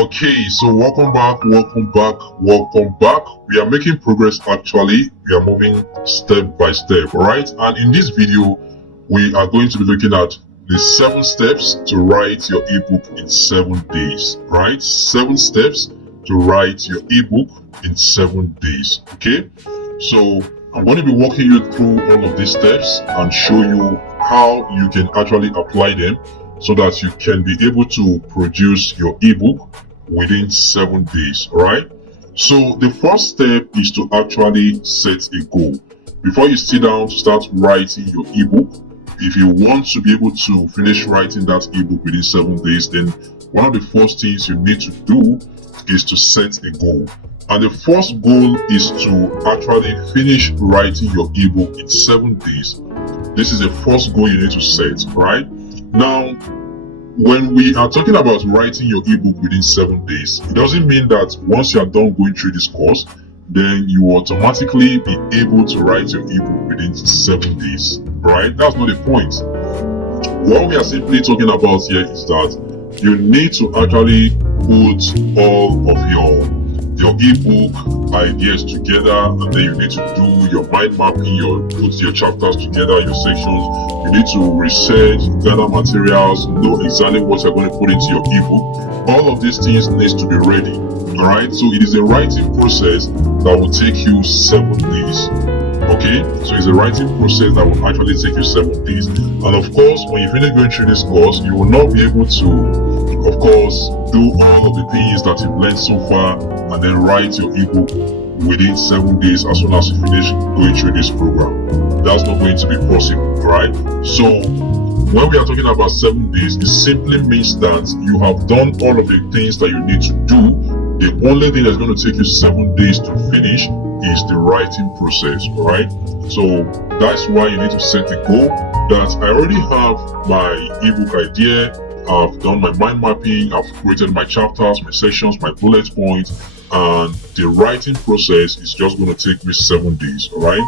Okay, so welcome back. We are making progress actually. We are moving step by step, alright? And in this video, we are going to be looking at the 7 steps to write your ebook in 7 days, right? 7 steps to write your ebook in 7 days, okay? So I'm going to be walking you through all of these steps and show you how you can actually apply them so that you can be able to produce your ebook within 7 days, right? So the first step is to actually set a goal. Before you sit down to start writing your ebook, if you want to be able to finish writing that ebook within 7 days, then one of the first things you need to do is to set a goal. And the first goal is to actually finish writing your ebook in 7 days. This is the first goal you need to set, right? Now, when we are talking about writing your ebook within 7 days, it doesn't mean that once you are done going through this course, then you automatically be able to write your ebook within 7 days, right? That's not the point. What we are simply talking about here is that you need to actually put all of your ebook ideas together, and then you need to do your mind mapping, put your chapters together, your sections. You need to research, gather materials, know exactly what you're going to put into your ebook. All of these things needs to be ready, all right? So it is a writing process that will take you 7 days. Okay, so it's a writing process that will actually take you 7 days. And of course, when you finish going through this course, you will not be able to, of course, do all of the things that you've learned so far and then write your ebook within 7 days as soon as you finish going through this program. That's not going to be possible, right? So when we are talking about 7 days, it simply means that you have done all of the things that you need to do. The only thing that's going to take you 7 days to finish is the writing process, right? So that's why you need to set a goal that I already have my ebook idea. I've done my mind mapping, I've created my chapters, my sections, my bullet points, and the writing process is just going to take me 7 days, all right?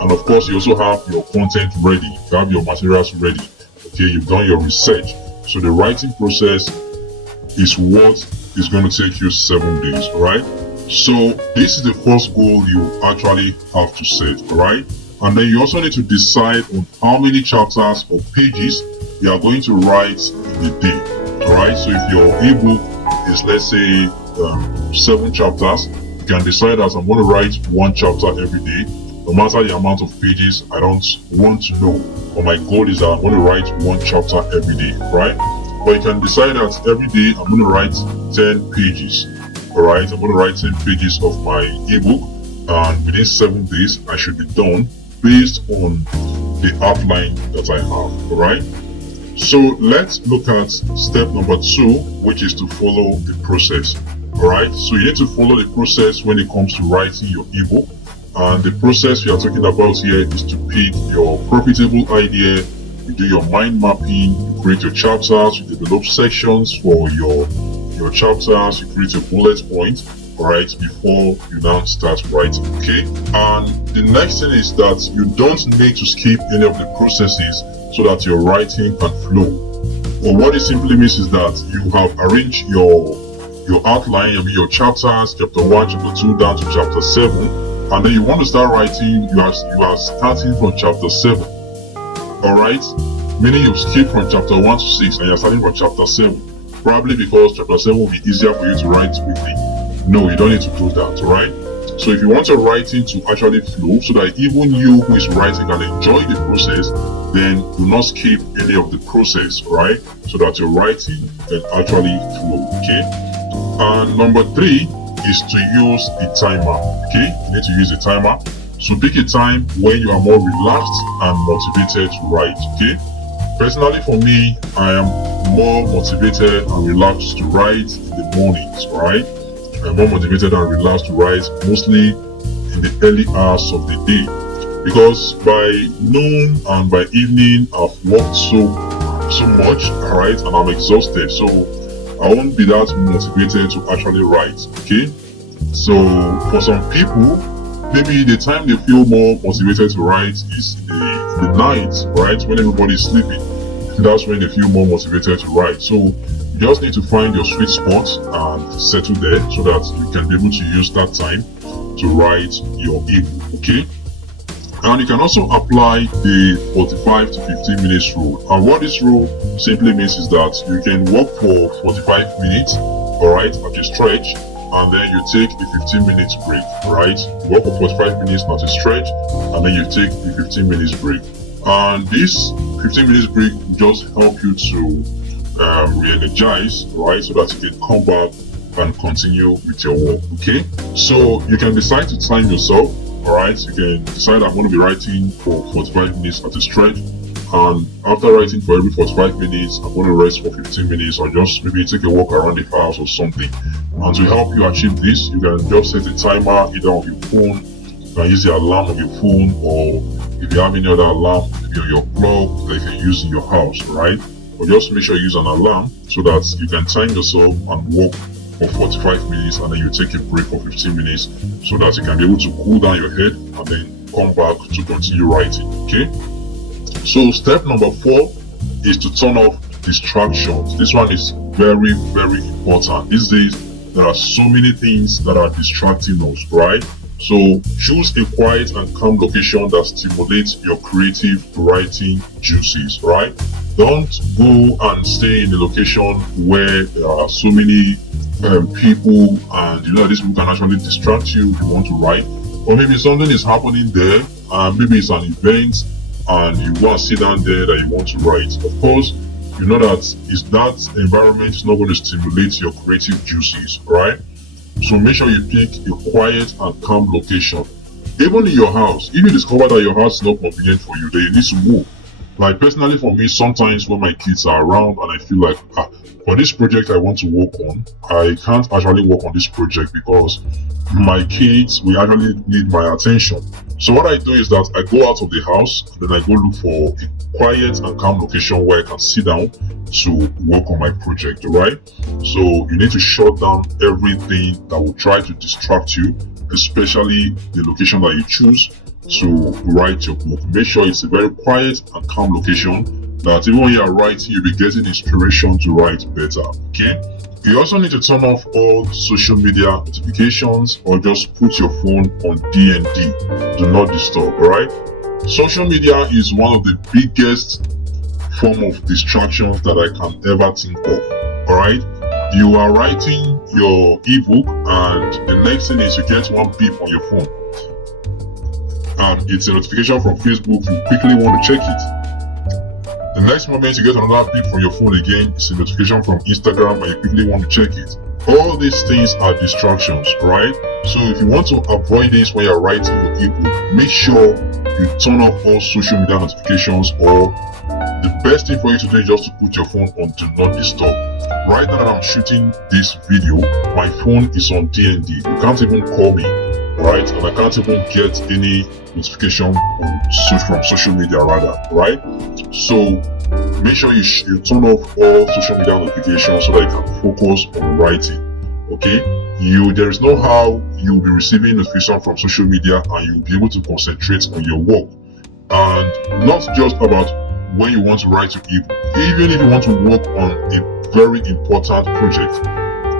And of course, you also have your content ready, you have your materials ready, okay? You've done your research. So the writing process is what is going to take you 7 days, all right? So this is the first goal you actually have to set, all right? And then you also need to decide on how many chapters or pages you are going to write in a day, all right? So if your ebook is, let's say, 7 chapters, you can decide that I'm going to write 1 chapter every day. No matter the amount of pages, I don't want to know. But my goal is that I'm going to write 1 chapter every day, right? But you can decide that every day I'm going to write 10 pages. Alright, I'm going to write 10 pages of my ebook, and within 7 days I should be done based on the outline that I have. Alright, so let's look at step number 2, which is to follow the process. Alright, so you need to follow the process when it comes to writing your ebook, and the process we are talking about here is to pick your profitable idea. You do your mind mapping, you create your chapters, you develop sections for your chapters, you create a bullet point, right, before you now start writing, okay? And the next thing is that you don't need to skip any of the processes so that your writing can flow. Or what it simply means is that you have arranged your outline, your chapters, chapter 1, chapter 2, down to chapter 7, and then you want to start writing, you are starting from chapter 7, alright? Meaning you skip from chapter 1 to 6 and you're starting from chapter 7. Probably because chapter 7 will be easier for you to write quickly. No, you don't need to do that, alright? So if you want your writing to actually flow so that even you who is writing can enjoy the process, then do not skip any of the process, right? So that your writing can actually flow, okay? And number 3 is to use a timer, okay? You need to use a timer. So pick a time when you are more relaxed and motivated to write, okay? Personally, for me, I am more motivated and relaxed to write in the mornings, right? I'm more motivated and relaxed to write mostly in the early hours of the day, because by noon and by evening I've worked so much, right, and I'm exhausted, so I won't be that motivated to actually write, okay? So for some people, maybe the time they feel more motivated to write is in the night, right, when everybody is sleeping. That's when they feel more motivated to write. So you just need to find your sweet spot and settle there so that you can be able to use that time to write your ebook. Okay, and you can also apply the 45 to 15 minutes rule. And what this rule simply means is that you can work for 45 minutes, all right, at a stretch, and then you take a 15 minutes break, right? You work for 45 minutes at a stretch, and then you take a 15 minutes break. And this 15 minutes break will just help you to re-energize, right, so that you can come back and continue with your work. Okay, so you can decide to time yourself. All right, you can decide I'm going to be writing for 45 minutes at a stretch, and after writing for every 45 minutes I'm going to rest for 15 minutes or just maybe take a walk around the house or something. And to help you achieve this, you can just set a timer either on your phone. You can use the alarm on your phone, or if you have any other alarm, maybe on your plug that you can use in your house, right? Or just make sure you use an alarm so that you can time yourself and work for 45 minutes, and then you take a break for 15 minutes so that you can be able to cool down your head and then come back to continue writing. Okay, so step number 4 is to turn off distractions. This one is very, very important. These days there are so many things that are distracting us, right? So choose a quiet and calm location that stimulates your creative writing juices, right? Don't go and stay in a location where there are so many people, and you know these people can actually distract you if you want to write. Or maybe something is happening there, and maybe it's an event and you want to sit down there that you want to write. Of course, you know that that environment is not going to stimulate your creative juices, right? So make sure you pick a quiet and calm location. Even in your house, if you discover that your house is not convenient for you, then you need to move. Like personally for me, sometimes when my kids are around and I feel like for this project I want to work on, I can't actually work on this project because my kids will actually need my attention. So what I do is that I go out of the house and then I go look for a quiet and calm location where I can sit down to work on my project, right? So you need to shut down everything that will try to distract you, especially the location that you choose to write your book. Make sure it's a very quiet and calm location that even when you are writing, you'll be getting inspiration to write better. Okay, you also need to turn off all social media notifications or just put your phone on DND, do not disturb. All right, social media is one of the biggest form of distractions that I can ever think of. All right, you are writing your ebook and the next thing is you get one beep on your phone and it's a notification from Facebook. You quickly want to check it. The next moment you get another beep from your phone again, it's a notification from Instagram and you quickly want to check it. All these things are distractions, right? So if you want to avoid this when you're writing your ebook, make sure you turn off all social media notifications, or the best thing for you to do is just to put your phone on do not disturb. Right now that I'm shooting this video, my phone is on DND. You can't even call me, right? And I can't even get any notification from social media rather, right? So make sure you turn off all social media notifications so that you can focus on writing. Okay, there is no how you'll be receiving notification from social media and you'll be able to concentrate on your work. And not just about when you want to write your ebook, even if you want to work on a very important project,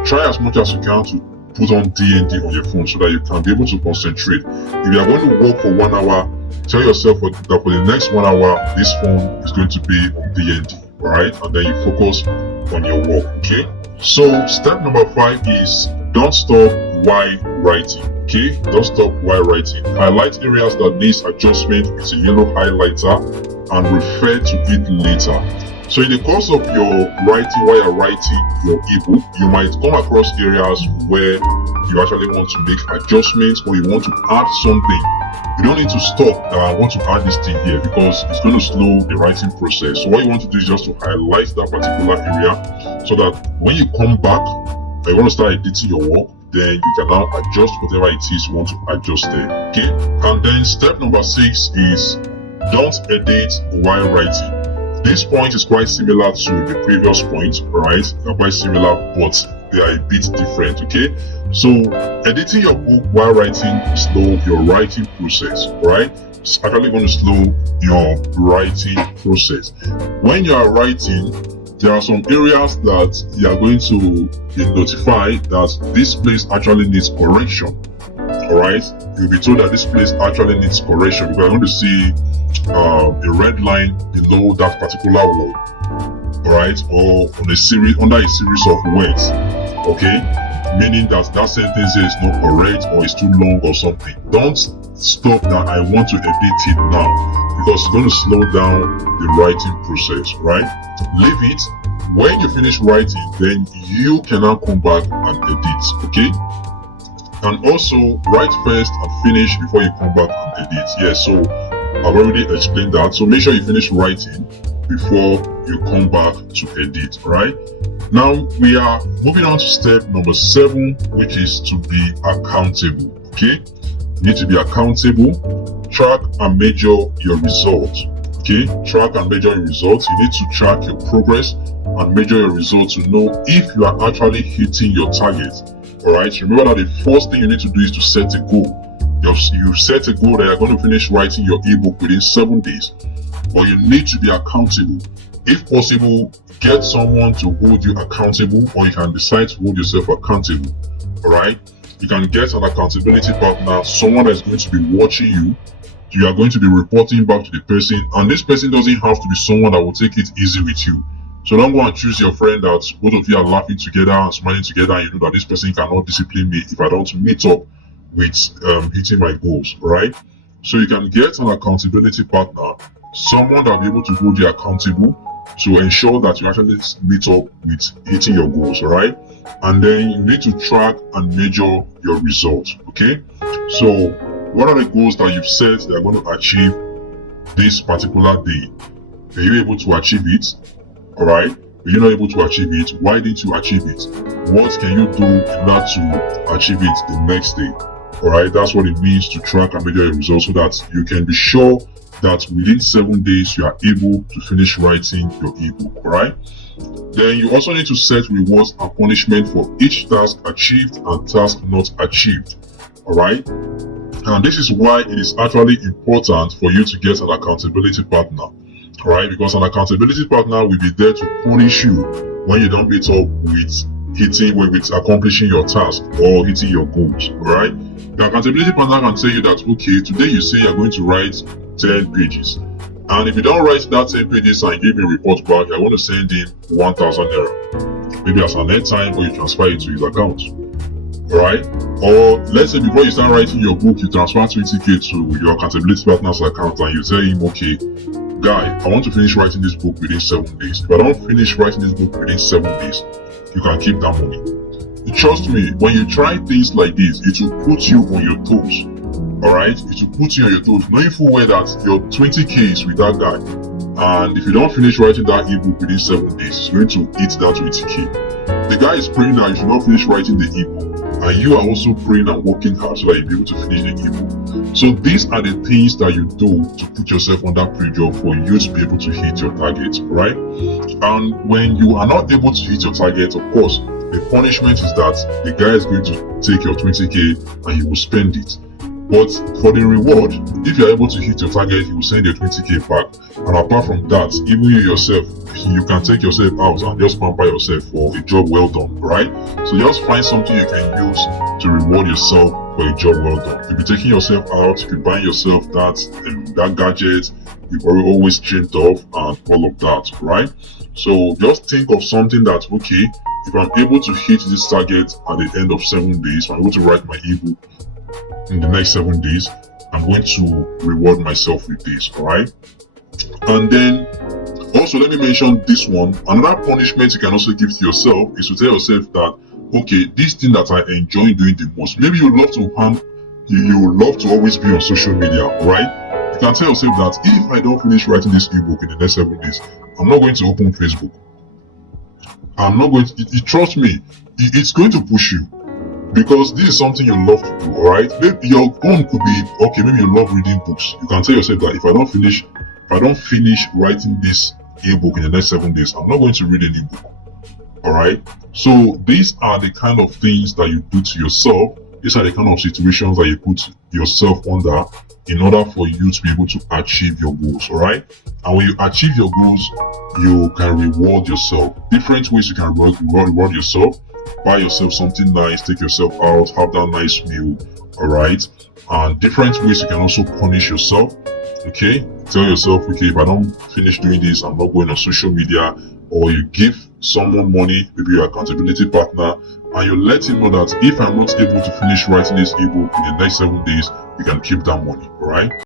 try as much as you can to put on DND on your phone so that you can be able to concentrate. If you are going to work for 1 hour, tell yourself that for the next 1 hour this phone is going to be on DND, right? And then you focus on your work. Okay, so step number 5 is don't stop while writing. Okay, don't stop while writing. Highlight areas that needs adjustment with a yellow highlighter and refer to it later. So in the course of your writing, while you're writing your ebook, you might come across areas where you actually want to make adjustments or you want to add something. You don't need to stop. I want to add this thing here because it's going to slow the writing process. So what you want to do is just to highlight that particular area so that when you come back and you want to start editing your work, then you can now adjust whatever it is you want to adjust there. Okay, and then step number 6 is don't edit while writing. This point is quite similar to the previous point, right? They're quite similar, but they are a bit different. Okay, so editing your book while writing slow your writing process, right? It's actually going to slow your writing process. When you are writing, there are some areas that you are going to be notified that this place actually needs correction. Alright, you'll be told that this place actually needs correction. You're going to see a red line below that particular word, alright, or on a series, under a series of words, okay, meaning that that sentence is not correct or is too long or something. Don't stop that I want to edit it now, because it's going to slow down the writing process, right? Leave it. When you finish writing, then you can now come back and edit, okay? And also write first and finish before you come back and edit. Yes, so I've already explained that. So make sure you finish writing before you come back to edit, right? Now we are moving on to step number 7, which is to be accountable. Okay, you need to be accountable. Track and measure your results. Okay, track and measure your results. You need to track your progress and measure your results to know if you are actually hitting your target. Alright, remember that the first thing you need to do is to set a goal. You've set a goal that you're going to finish writing your ebook within 7 days, but you need to be accountable. If possible, get someone to hold you accountable, or you can decide to hold yourself accountable. Alright, you can get an accountability partner, someone that is going to be watching you. You are going to be reporting back to the person, and this person doesn't have to be someone that will take it easy with you. So don't go and choose your friend that both of you are laughing together and smiling together, and you know that this person cannot discipline me if I don't meet up with hitting my goals, right? So you can get an accountability partner, someone that will be able to hold you accountable to ensure that you actually meet up with hitting your goals, right? And then you need to track and measure your results, okay? So what are the goals that you've set that you're going to achieve this particular day? Are you able to achieve it? Alright, if you're not able to achieve it, why didn't you achieve it? What can you do in order to achieve it the next day? Alright, that's what it means to track and measure your results, so that you can be sure that within 7 days you are able to finish writing your ebook. Alright, then you also need to set rewards and punishment for each task achieved and task not achieved. Alright, and this is why it is actually important for you to get an accountability partner. Right, because an accountability partner will be there to punish you when you don't meet up with accomplishing your task or hitting your goals. Right, the accountability partner can tell you that, okay, today you say you're going to write 10 pages, and if you don't write that 10 pages and give me a report back, I want to send in 1,000 naira, maybe as an airtime, or you transfer it to his account. Right, or let's say before you start writing your book, you transfer 20k to your accountability partner's account, and you tell him, okay, guy, I want to finish writing this book within 7 days. If I don't finish writing this book within 7 days, you can keep that money. Trust me, when you try things like this, it will put you on your toes. Alright, it will put you on your toes, knowing full well that your 20k is with that guy, and if you don't finish writing that ebook within 7 days, it's going to eat that 20k. The guy is praying that you should not finish writing the ebook, and you are also praying and working hard so that you'll be able to finish the ebook. So these are the things that you do to put yourself under pressure for you to be able to hit your target, right? And when you are not able to hit your target, of course, the punishment is that the guy is going to take your 20k and he will spend it. But for the reward, if you're able to hit your target, he will send your 20k back. And apart from that, even you yourself, you can take yourself out and just pamper yourself for a job well done, right? So just find something you can use to reward yourself for a job well done. You'll be taking yourself out, you'll be buying yourself that gadget you've always dreamed of, and all of that, right? So just think of something that, okay, if I'm able to hit this target at the end of 7 days, if I'm able to write my ebook in the next 7 days, I'm going to reward myself with this, alright? And then also let me mention this one. Another punishment you can also give to yourself is to tell yourself that, okay, this thing that I enjoy doing the most, maybe you love to you love to always be on social media, right? You can tell yourself that if I don't finish writing this ebook in the next 7 days, I'm not going to open Facebook. I'm not going to, trust me, it's going to push you, because this is something you love to do, alright? Maybe your own could be, okay, maybe you love reading books. You can tell yourself that if I don't finish writing this ebook in the next 7 days, I'm not going to read any book. Alright? So these are the kind of things that you do to yourself These are the kind of situations that you put yourself under in order for you to be able to achieve your goals. All right. And when you achieve your goals, you can reward yourself. Different ways you can reward yourself. Buy yourself something nice, take yourself out, have that nice meal. All right. And different ways you can also punish yourself. Okay, tell yourself, okay, if I don't finish doing this, I'm not going on social media. Or you give someone money, maybe your accountability partner, and you let him know that if I'm not able to finish writing this ebook in the next 7 days, you can keep that money. All right.